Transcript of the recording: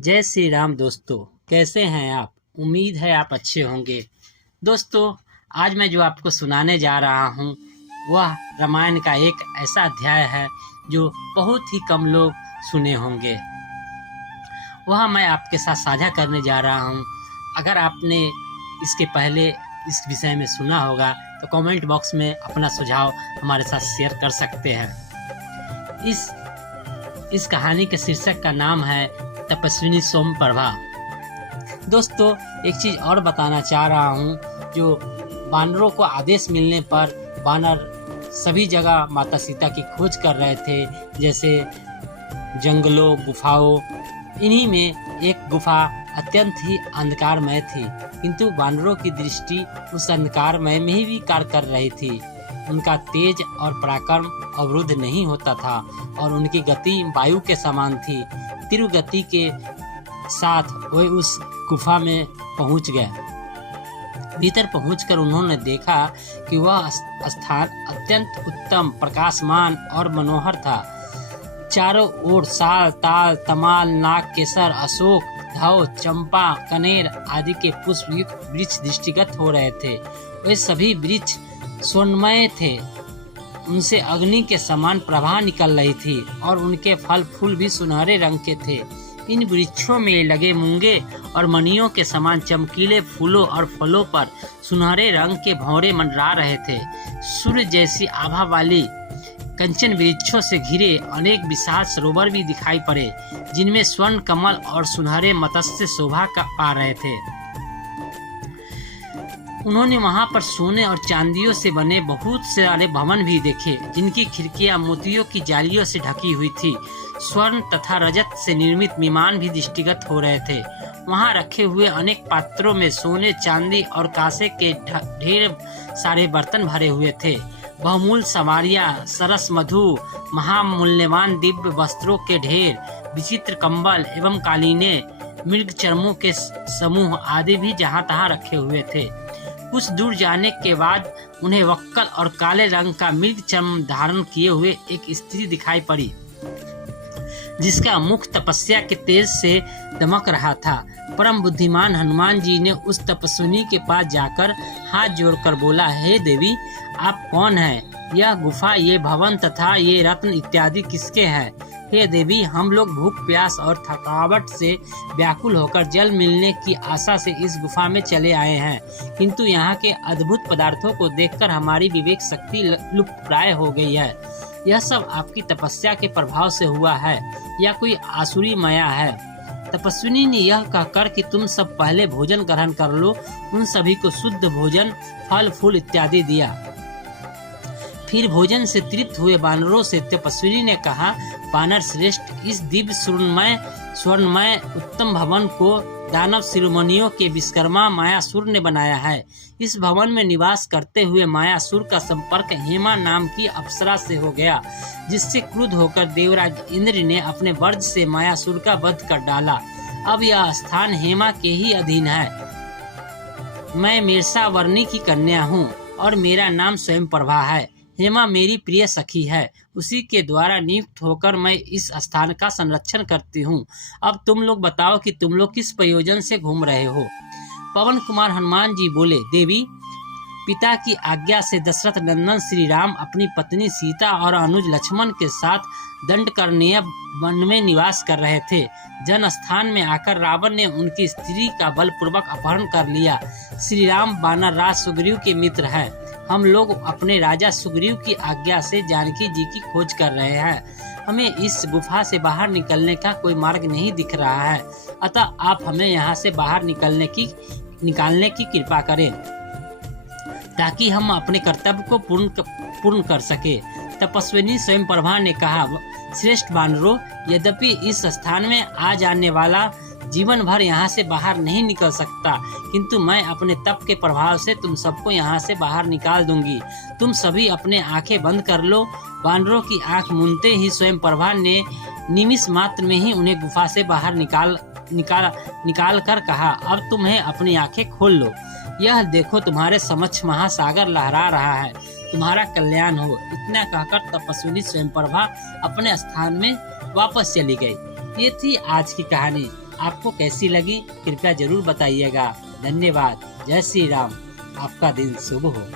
जय श्री राम दोस्तों, कैसे हैं आप। उम्मीद है आप अच्छे होंगे। दोस्तों, आज मैं जो आपको सुनाने जा रहा हूँ वह रामायण का एक ऐसा अध्याय है जो बहुत ही कम लोग सुने होंगे। वह मैं आपके साथ साझा करने जा रहा हूँ। अगर आपने इसके पहले इस विषय में सुना होगा तो कमेंट बॉक्स में अपना सुझाव हमारे साथ शेयर कर सकते हैं। इस कहानी के शीर्षक का नाम है तपस्विनी स्वयंप्रभा। दोस्तों, एक चीज और बताना चाह रहा हूँ। जो वानरों को आदेश मिलने पर वानर सभी जगह माता सीता की खोज कर रहे थे, जैसे जंगलों, गुफाओं। इन्हीं में एक गुफा अत्यंत ही अंधकारमय थी, किंतु वानरों की दृष्टि उस अंधकारमय में ही भी कार्य कर रही थी। उनका तेज और पराक्रम अवरुद्ध नहीं होता था और उनकी गति वायु के समान थी। तीव्र गति के साथ वे उस गुफा में पहुंच गए। भीतर पहुंचकर उन्होंने देखा कि वह स्थान अत्यंत उत्तम, प्रकाशमान और मनोहर था। चारों ओर साल, ताल, तमाल, नाग, केसर, अशोक, धौ, चंपा, कनेर आदि के पुष्प वृक्ष दृष्टिगत हो रहे थे। वे सभी वृक्ष स्वर्णमय थे। उनसे अग्नि के समान प्रभा निकल रही थी और उनके फल फूल भी सुनहरे रंग के थे। इन वृक्षों में लगे मूंगे और मणियों के समान चमकीले फूलों और फलों पर सुनहरे रंग के भौरे मंडरा रहे थे। सूर्य जैसी आभा वाली कंचन वृक्षों से घिरे अनेक विशाल सरोवर भी दिखाई पड़े, जिनमें स्वर्ण कमल और सुनहरे मत्स्य शोभा पा रहे थे। उन्होंने वहां पर सोने और चांदियों से बने बहुत सारे भवन भी देखे, जिनकी खिड़कियां मोतियों की जालियों से ढकी हुई थी। स्वर्ण तथा रजत से निर्मित विमान भी दृष्टिगत हो रहे थे। वहां रखे हुए अनेक पात्रों में सोने, चांदी और कांसे के ढेर सारे बर्तन भरे हुए थे। बहुमूल्य सवारियां, सरस मधु, महामूल्यवान दिव्य वस्त्रों के ढेर, विचित्र कंबल एवं कालीने, मृग चर्मों के समूह आदि भी जहां तहां रखे हुए थे। कुछ दूर जाने के बाद उन्हें वक्कल और काले रंग का मृग चर्म धारण किए हुए एक स्त्री दिखाई पड़ी, जिसका मुख तपस्या के तेज से दमक रहा था। परम बुद्धिमान हनुमान जी ने उस तपस्विनी के पास जाकर हाथ जोड़कर बोला, हे देवी, आप कौन हैं? यह गुफा, ये भवन तथा ये रत्न इत्यादि किसके हैं? हे देवी, हम लोग भूख, प्यास और थकावट से व्याकुल होकर जल मिलने की आशा से इस गुफा में चले आए हैं, किंतु यहाँ के अद्भुत पदार्थों को देखकर हमारी विवेक शक्ति लुप्तप्राय हो गई है। यह सब आपकी तपस्या के प्रभाव से हुआ है या कोई आसुरी माया है? तपस्विनी ने यह कहकर कि तुम सब पहले भोजन ग्रहण कर लो, उन सभी को शुद्ध भोजन, फल फूल इत्यादि दिया। फिर भोजन से तृप्त हुए वानरों से तपस्विनी ने कहा, वानर श्रेष्ठ, इस दिव्य स्वर्णमय उत्तम भवन को दानव शिरोमणियों के विश्वकर्मा मायासुर ने बनाया है। इस भवन में निवास करते हुए मायासुर का संपर्क हेमा नाम की अप्सरा से हो गया, जिससे क्रुद्ध होकर देवराज इंद्र ने अपने वज्र से मायासुर का वध कर डाला। अब यह स्थान हेमा के ही अधीन है। मैं मीर्षावर्णी की कन्या हूँ और मेरा नाम स्वयंप्रभा है। हेमा मेरी प्रिय सखी है, उसी के द्वारा नियुक्त होकर मैं इस स्थान का संरक्षण करती हूँ। अब तुम लोग बताओ कि तुम लोग किस प्रयोजन से घूम रहे हो? पवन कुमार हनुमान जी बोले, देवी, पिता की आज्ञा से दशरथ नंदन श्री राम अपनी पत्नी सीता और अनुज लक्ष्मण के साथ दंडकारण्य वन में निवास कर रहे थे। जन स्थान में आकर रावण ने उनकी स्त्री का बलपूर्वक अपहरण कर लिया। श्री राम वानर राज सुग्रीव के मित्र हैं। हम लोग अपने राजा सुग्रीव की आज्ञा से जानकी जी की खोज कर रहे हैं। हमें इस गुफा से बाहर निकलने का कोई मार्ग नहीं दिख रहा है, अतः आप हमें यहाँ से बाहर निकालने की कृपा करें, ताकि हम अपने कर्तव्य को पूर्ण कर सके। तपस्विनी स्वयंप्रभा ने कहा, श्रेष्ठ वानरों, यद्यपि इस स्थान में आ जाने वाला जीवन भर यहाँ से बाहर नहीं निकल सकता, किंतु मैं अपने तप के प्रभाव से तुम सबको यहाँ से बाहर निकाल दूंगी। तुम सभी अपने आंखें बंद कर लो। वानरों की आंख मूंदते ही स्वयंप्रभा ने निमिष मात्र में ही उन्हें गुफा से बाहर निकाल कर कहा, अब तुम्हें अपनी आंखें खोल लो। यह देखो, तुम्हारे समक्ष महासागर लहरा रहा है, तुम्हारा कल्याण हो। इतना कहकर तपस्विनी स्वयंप्रभा अपने स्थान में वापस चली गई। ये थी आज की कहानी। आपको कैसी लगी कृपया जरूर बताइएगा। धन्यवाद। जय श्री राम। आपका दिन शुभ हो।